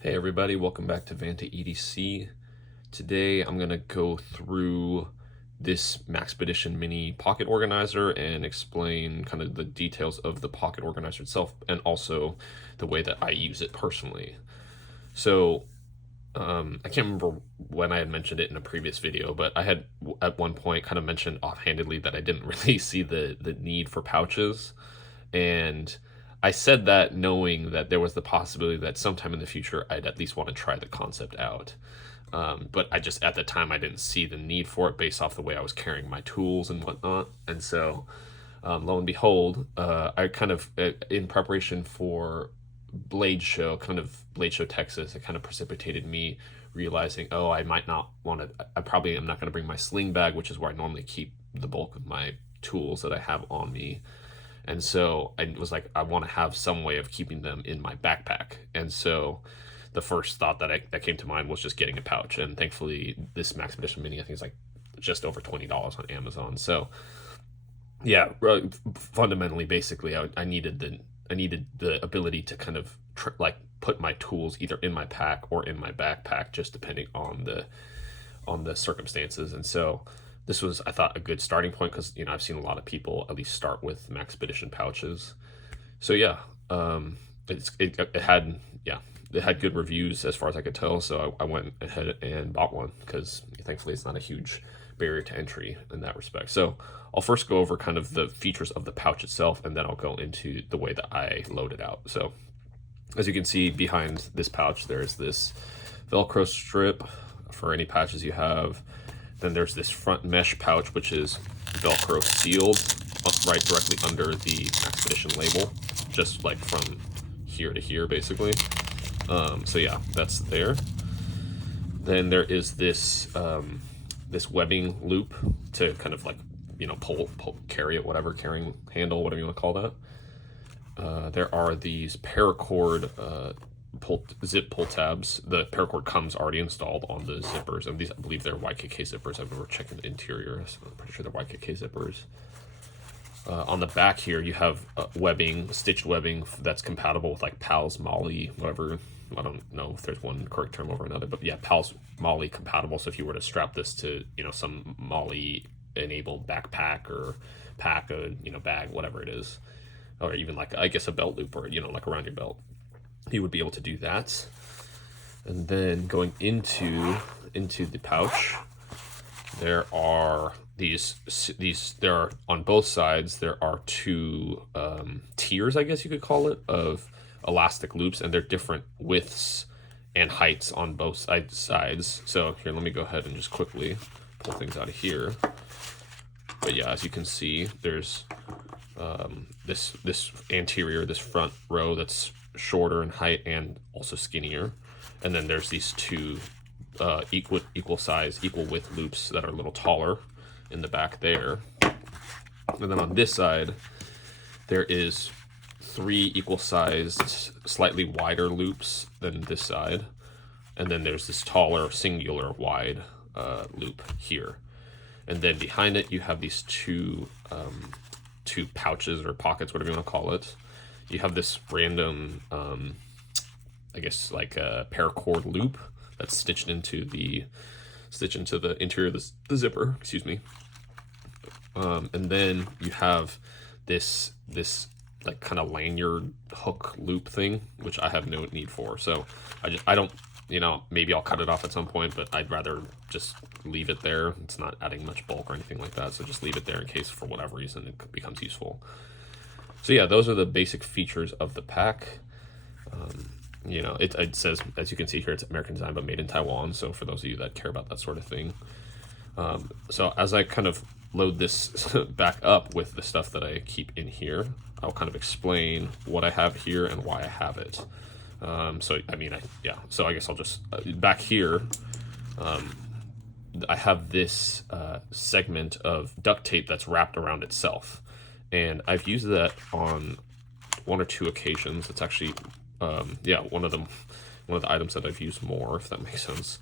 Hey everybody, welcome back to Vanta EDC. Today I'm going to go through this Maxpedition mini pocket organizer and explain kind of the details of the pocket organizer itself and also the way that I use it personally. So I can't remember when I had mentioned it in a previous video, but I had at one point kind of mentioned offhandedly that I didn't really see the need for pouches. And I said that knowing that there was the possibility that sometime in the future I'd at least want to try the concept out. But I just, at the time, I didn't see the need for it based off the way I was carrying my tools and whatnot. And so, lo and behold, I kind of, in preparation for Blade Show, Texas, it kind of precipitated me realizing, oh, I might not want to, I probably am not going to bring my sling bag, which is where I normally keep the bulk of my tools that I have on me. And so I was like, I want to have some way of keeping them in my backpack. And so the first thought that came to mind was just getting a pouch. And thankfully, this Maxpedition Mini, I think, is like just over $20 on Amazon. So yeah, fundamentally, basically, I needed the ability to kind of like put my tools either in my pack or in my backpack, just depending on the circumstances. And so this was, I thought, a good starting point because I've seen a lot of people at least start with Maxpedition pouches. So yeah, it had good reviews as far as I could tell. So I went ahead and bought one because thankfully it's not a huge barrier to entry in that respect. So I'll first go over kind of the features of the pouch itself, and then I'll go into the way that I load it out. So as you can see behind this pouch, there's this Velcro strip for any patches you have. Then there's this front mesh pouch, which is Velcro sealed right directly under the Maxpedition label, just like from here to here, basically. So yeah, that's there. Then there is this this webbing loop to kind of like pull, carry it, whatever, carrying handle, whatever you want to call that. There are these paracord zip pull tabs. The paracord comes already installed on the zippers, and these, I believe, they're YKK zippers. I've never checked the interior, so I'm pretty sure they're YKK zippers. On the back here, you have webbing, stitched webbing that's compatible with like PALS, Molly, whatever. I don't know if there's one correct term over another, but yeah, PALS, Molly compatible. So if you were to strap this to some Molly enabled backpack or pack, a bag, whatever it is, or even like, I guess, a belt loop, or like around your belt, you would be able to do that. And then going into the pouch, there are these there are, on both sides, there are two tiers, I guess you could call it, of elastic loops, and they're different widths and heights on both sides. So here, let me go ahead and just quickly pull things out of here. But yeah, as you can see, there's this anterior, this front row that's shorter in height and also skinnier, and then there's these two equal size, equal width loops that are a little taller in the back there. And then on this side, there is three equal sized, slightly wider loops than this side, and then there's this taller, singular wide loop here. And then behind it, you have these two pouches or pockets, whatever you want to call it. You have this random, I guess, like a paracord loop that's stitched into the interior of the zipper. Excuse me. And then you have this like kind of lanyard hook loop thing, which I have no need for. So I don't, maybe I'll cut it off at some point, but I'd rather just leave it there. It's not adding much bulk or anything like that. So just leave it there in case for whatever reason it becomes useful. So yeah, those are the basic features of the pack. It says, as you can see here, it's American design but made in Taiwan. So for those of you that care about that sort of thing. So as I kind of load this back up with the stuff that I keep in here, I'll kind of explain what I have here and why I have it. So I guess I'll just back here. I have this segment of duct tape that's wrapped around itself, and I've used that on one or two occasions. It's actually one of the items that I've used more, if that makes sense.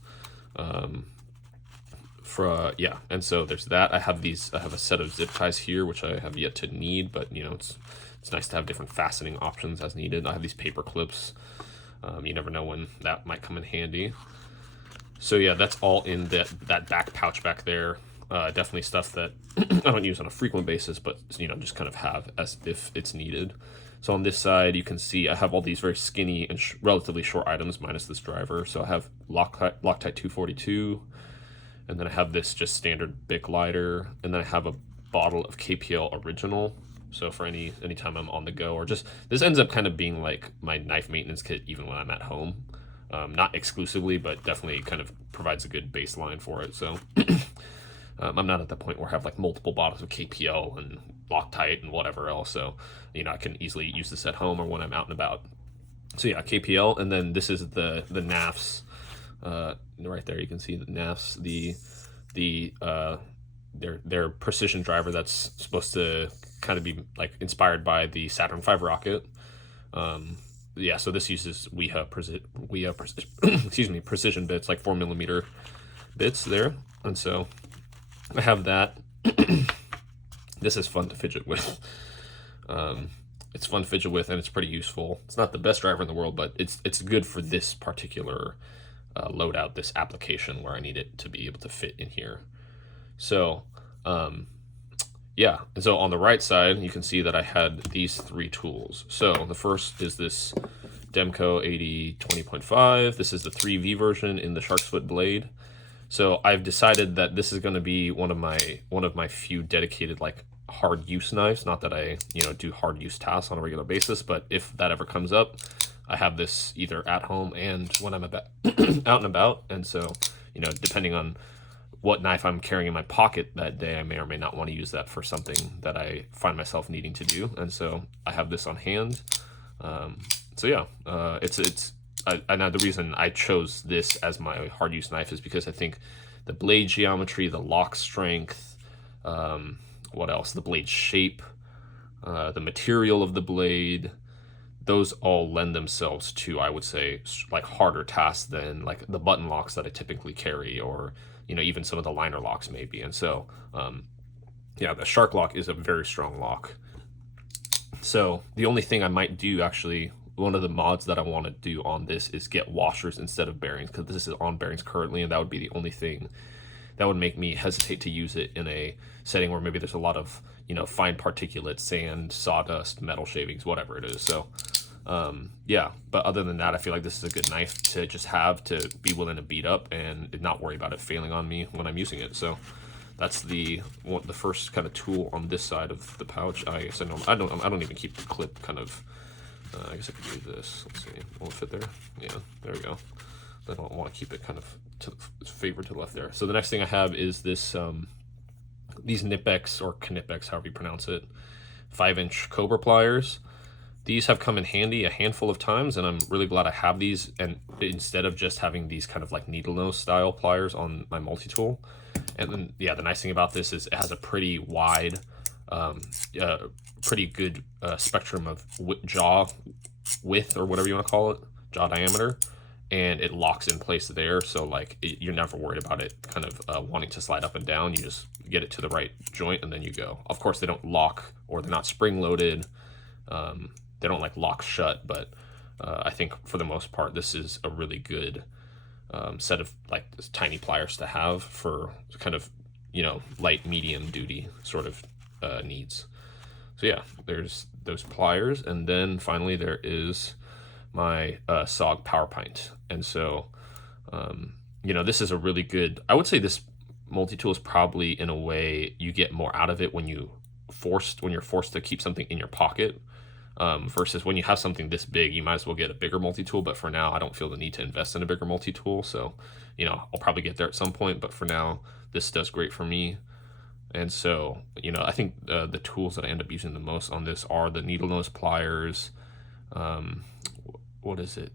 And so there's that. I have a set of zip ties here, which I have yet to need, but it's nice to have different fastening options as needed. I have these paper clips You never know when that might come in handy. So yeah, that's all in that back pouch back there. Definitely stuff that I don't use on a frequent basis, but just kind of have as if it's needed. So on this side, you can see I have all these very skinny and relatively short items minus this driver. So I have Loctite 242, and then I have this just standard Bic lighter, and then I have a bottle of KPL Original. So for anytime I'm on the go, or just this ends up kind of being like my knife maintenance kit even when I'm at home. Not exclusively, but definitely kind of provides a good baseline for it. So I'm not at the point where I have like multiple bottles of KPL and Loctite and whatever else. So I can easily use this at home or when I'm out and about. So yeah, KPL, and then this is the NAFs. Right there, you can see the NAFs, their precision driver that's supposed to kind of be like inspired by the Saturn V rocket. Yeah, so this uses precision bits, like 4mm bits there, and so I have that. This is fun to fidget with. It's fun to fidget with, and it's pretty useful. It's not the best driver in the world, but it's good for this particular loadout, this application where I need it to be able to fit in here. So yeah, and so on the right side, you can see that I had these 3 tools. So the first is this Demco 8020.5. This is the 3V version in the shark's foot blade. So I've decided that this is going to be one of my few dedicated like hard use knives. Not that I do hard use tasks on a regular basis, but if that ever comes up, I have this either at home and when I'm out and about. And so depending on what knife I'm carrying in my pocket that day, I may or may not want to use that for something that I find myself needing to do. And so I have this on hand. So yeah, now the reason I chose this as my hard use knife is because I think the blade geometry, the lock strength, what else? The blade shape, the material of the blade, those all lend themselves to, I would say, like harder tasks than like the button locks that I typically carry, or even some of the liner locks maybe. And so yeah, the shark lock is a very strong lock. So the only thing I might do, actually, one of the mods that I want to do on this is get washers instead of bearings, because this is on bearings currently, and that would be the only thing that would make me hesitate to use it in a setting where maybe there's a lot of fine particulates, sand, sawdust, metal shavings, whatever it is. So yeah, but other than that, I feel like this is a good knife to just have to be willing to beat up and not worry about it failing on me when I'm using it. So that's the first kind of tool on this side of the pouch. I guess I don't even keep the clip kind of. I guess I could do this. Let's see, will it fit there? Yeah, there we go. I don't want to keep it kind of favored to the left there. So the next thing I have is this these Knipex, or Knipex, however you pronounce it, 5-inch Cobra pliers. These have come in handy a handful of times, and I'm really glad I have these, and instead of just having these kind of like needle nose style pliers on my multi-tool. And then yeah, the nice thing about this is it has a pretty wide, pretty good spectrum of jaw width, or whatever you want to call it, jaw diameter, and it locks in place there. So like you're never worried about it kind of wanting to slide up and down. You just get it to the right joint and then you go. Of course, they don't lock, or they're not spring loaded. They don't like lock shut, but I think for the most part, this is a really good set of like tiny pliers to have for kind of light medium duty sort of needs. So yeah, there's those pliers, and then finally there is my SOG power pint. And so this is a really good, I would say this multi-tool is probably, in a way, you get more out of it when you're forced to keep something in your pocket, versus when you have something this big. You might as well get a bigger multi-tool, but for now I don't feel the need to invest in a bigger multi-tool. So I'll probably get there at some point, but for now this does great for me. And so I think the tools that I end up using the most on this are the needle nose pliers. What is it?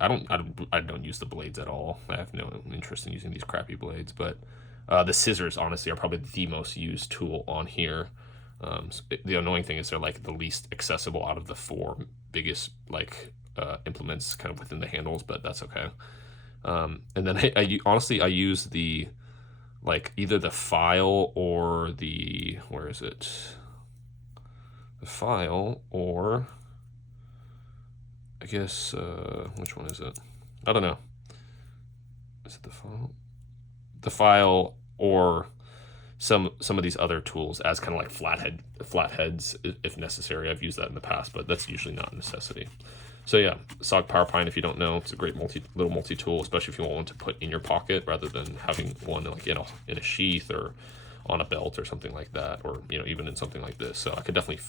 I don't use the blades at all. I have no interest in using these crappy blades, but the scissors honestly are probably the most used tool on here. The annoying thing is they're like the least accessible out of the 4 biggest implements kind of within the handles, but that's okay. And then I honestly use the either the file or the, where is it? The file, or I guess, which one is it? I don't know. Is it the file? The file or some of these other tools as kind of like flatheads if necessary. I've used that in the past, but that's usually not a necessity. So yeah, SOG PowerPine, if you don't know, it's a great little multi-tool, especially if you want one to put in your pocket rather than having one like in a sheath or on a belt or something like that, or even in something like this. So I could definitely,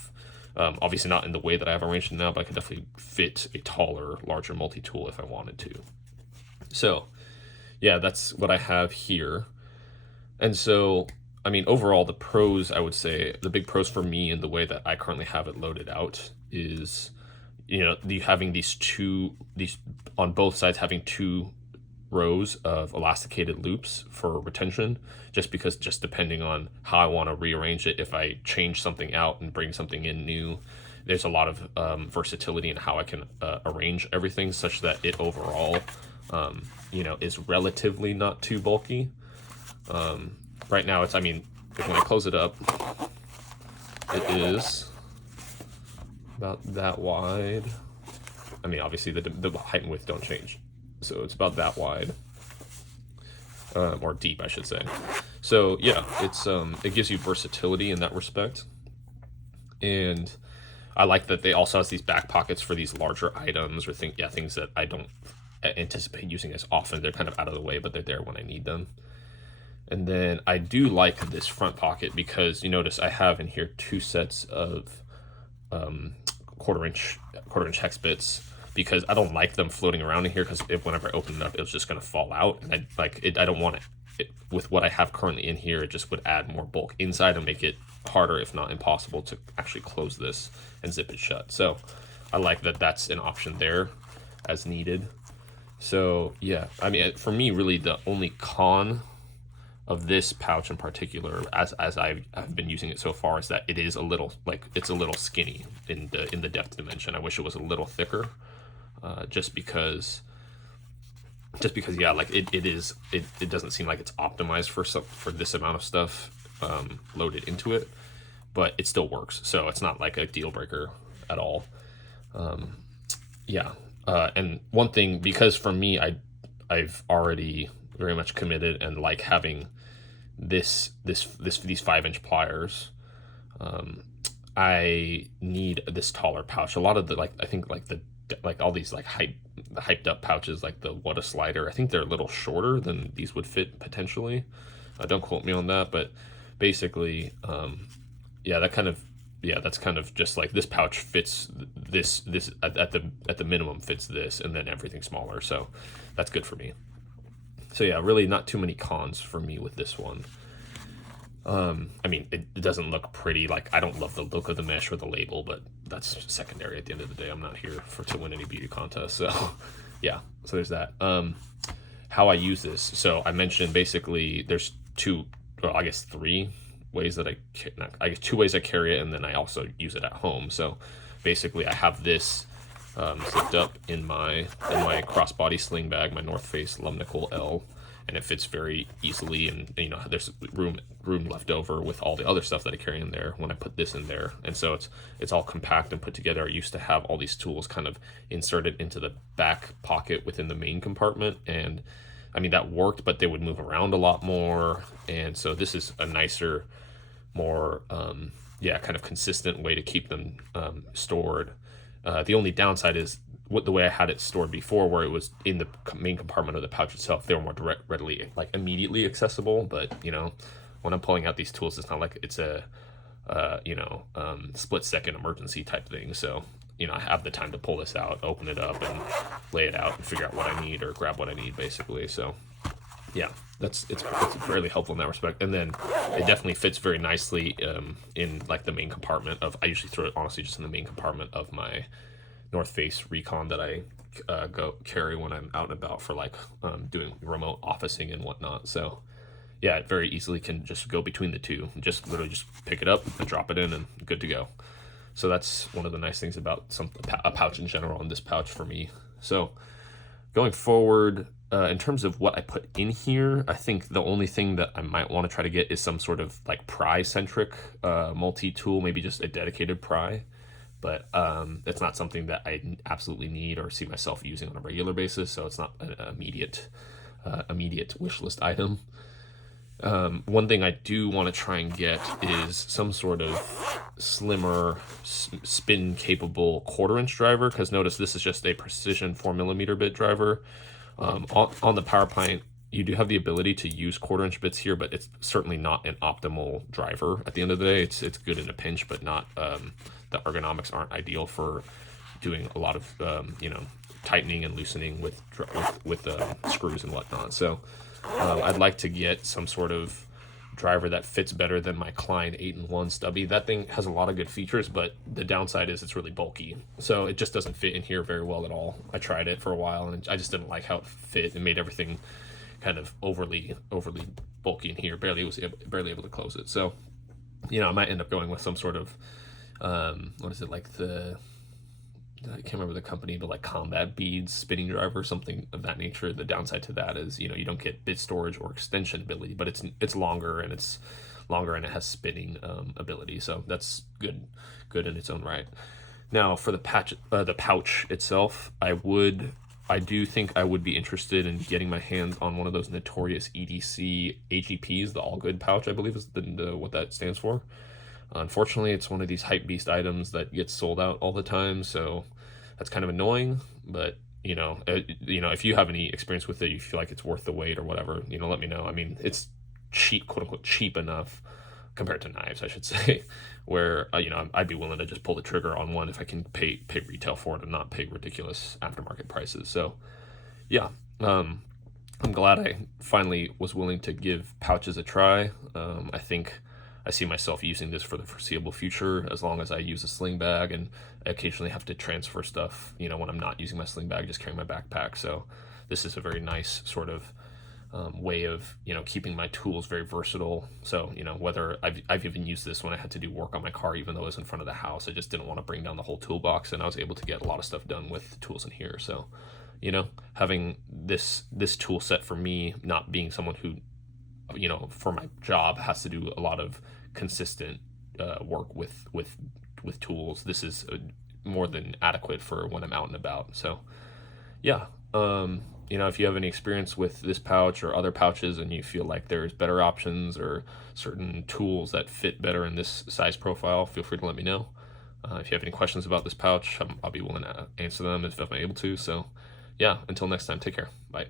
obviously not in the way that I have arranged it now, but I could definitely fit a taller, larger multi-tool if I wanted to. So yeah, that's what I have here. And so, I mean, overall, the pros, I would say, the big pros for me in the way that I currently have it loaded out is, having these on both sides, having 2 rows of elasticated loops for retention, just depending on how I want to rearrange it, if I change something out and bring something in new, there's a lot of versatility in how I can arrange everything such that it overall, is relatively not too bulky. Right now, when I close it up, it is about that wide. I mean, obviously the height and width don't change, so it's about that wide, or deep, I should say. So yeah, it gives you versatility in that respect, and I like that they also has these back pockets for these larger items or things that I don't anticipate using as often. They're kind of out of the way, but they're there when I need them. And then I do like this front pocket because you notice I have in here 2 sets of quarter inch hex bits, because I don't like them floating around in here, because whenever I open it up, it's just going to fall out, and I don't want it. With what I have currently in here, it just would add more bulk inside and make it harder, if not impossible, to actually close this and zip it shut. So I like that that's an option there as needed. So yeah, I mean, for me, really the only con of this pouch in particular, as I've been using it so far, is that it is a little skinny in the depth dimension. I wish it was a little thicker, just because yeah, like it doesn't seem like it's optimized for this amount of stuff loaded into it, but it still works, so it's not like a deal breaker at all. Yeah, and one thing, because for me, I've already very much committed and like having these 5-inch pliers. I need this taller pouch. A lot of the all these hyped up pouches, like the What a Slider, I think they're a little shorter than these would fit potentially. Don't quote me on that, but basically, that's kind of just like this pouch fits this at the minimum fits this, and then everything smaller. So that's good for me. So yeah, really not too many cons for me with this one. I mean, it doesn't look pretty. Like, I don't love the look of the mesh or the label, but that's secondary at the end of the day. I'm not here to win any beauty contests. So yeah, so there's that. How I use this. So I mentioned basically there's 3 ways that I guess 2 ways I carry it, and then I also use it at home. So basically I have this zipped up in my crossbody sling bag, my North Face Lumnical L, and it fits very easily, and there's room left over with all the other stuff that I carry in there when I put this in there, and so it's all compact and put together. I used to have all these tools kind of inserted into the back pocket within the main compartment, and I mean that worked, but they would move around a lot more, and so this is a nicer, more kind of consistent way to keep them stored. The only downside is the way I had it stored before, where it was in the main compartment of the pouch itself. They were more readily, immediately accessible. But when I'm pulling out these tools, it's not like it's a split-second emergency type thing. So I have the time to pull this out, open it up, and lay it out and figure out what I need or grab what I need, basically. So yeah, it's fairly helpful in that respect. And then it definitely fits very nicely in the main compartment of, I usually throw it honestly just in the main compartment of my North Face Recon that I go carry when I'm out and about for doing remote officing and whatnot. So yeah, it very easily can just go between the two. Just literally just pick it up and drop it in and good to go. So that's one of the nice things about a pouch in general, and this pouch for me. So going forward, in terms of what I put in here, I think the only thing that I might want to try to get is some sort of pry-centric multi-tool, maybe just a dedicated pry. but it's not something that I absolutely need or see myself using on a regular basis. So it's not an immediate wish list item. One thing I do want to try and get is some sort of slimmer, spin capable 1/4 inch driver, because notice this is just a precision 4mm bit driver. On the PowerPoint, you do have the ability to use 1/4 inch bits here, but it's certainly not an optimal driver. At the end of the day, it's good in a pinch, but not the ergonomics aren't ideal for doing a lot of tightening and loosening with screws and whatnot. So I'd like to get some sort of driver that fits better than my Klein 8-in-1 stubby. That thing has a lot of good features, but the downside is it's really bulky. So it just doesn't fit in here very well at all. I tried it for a while and I just didn't like how it fit. It made everything kind of overly bulky in here. Barely able to close it. So, I might end up going with some sort of what is it, like I can't remember the company, but like Combat Beads spinning driver, something of that nature. The downside to that is, you don't get bit storage or extension ability, but it's longer and it has spinning ability. So that's good in its own right. Now for the pouch itself, I do think I would be interested in getting my hands on one of those notorious EDC AGPs, the All Good pouch, I believe is what that stands for. Unfortunately, it's one of these hype beast items that gets sold out all the time, so that's kind of annoying. But if you have any experience with it, you feel like it's worth the wait or whatever, let me know. I mean, it's cheap, quote unquote, cheap enough compared to knives, I should say, where I'd be willing to just pull the trigger on one if I can pay retail for it and not pay ridiculous aftermarket prices. So, yeah. I'm glad I finally was willing to give pouches a try. I think I see myself using this for the foreseeable future, as long as I use a sling bag and I occasionally have to transfer stuff, when I'm not using my sling bag, just carrying my backpack. So this is a very nice sort of way of, keeping my tools very versatile. So, whether I've even used this when I had to do work on my car, even though it was in front of the house, I just didn't want to bring down the whole toolbox, and I was able to get a lot of stuff done with tools in here. So, having this tool set for me, not being someone who, for my job has to do a lot of consistent work with tools, this is more than adequate for when I'm out and about. So yeah, if you have any experience with this pouch or other pouches and you feel like there's better options or certain tools that fit better in this size profile, feel free to let me know. If you have any questions about this pouch, I'll be willing to answer them if I'm able to. So yeah, until next time, take care. Bye.